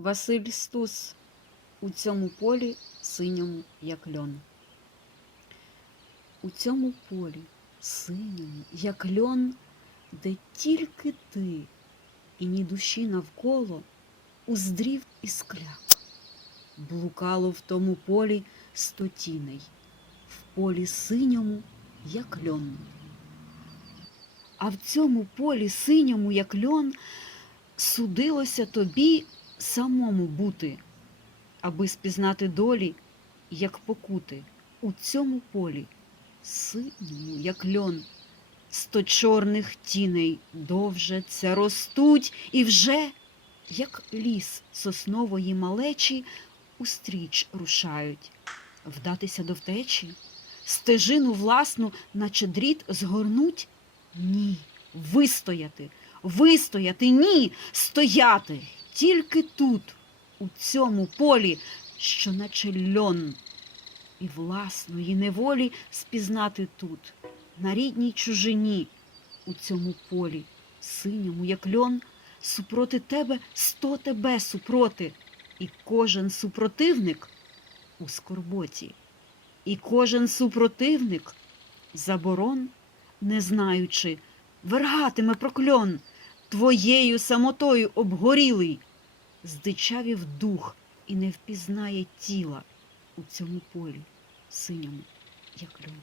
Василь Стус у цьому полі синьому, як льон. У цьому полі синьому, як льон, де тільки ти і ні душі навколо уздрів і скляк. Блукало в тому полі сто тіней, в полі синьому, як льон. А в цьому полі синьому, як льон, судилося тобі самому бути, аби спізнати долі, як покути у цьому полі, синьому, як льон, сто чорних тіней довжаться, ростуть і вже, як ліс соснової малечі, устріч рушають, вдатися до втечі, стежину власну, наче дріт, згорнуть ні, вистояти, вистояти, ні, стояти тільки тут, у цьому полі, що наче льон, і власної неволі спізнати тут, на рідній чужині, у цьому полі, синьому, як льон, супроти тебе сто тебе супроти, і кожен супротивник у скорботі, і кожен супротивник заборон, не знаючи, вергатиме прокльон. Твоєю самотою обгорілий здичавів дух і не впізнає тіла у цьому полі, синьому, як льон.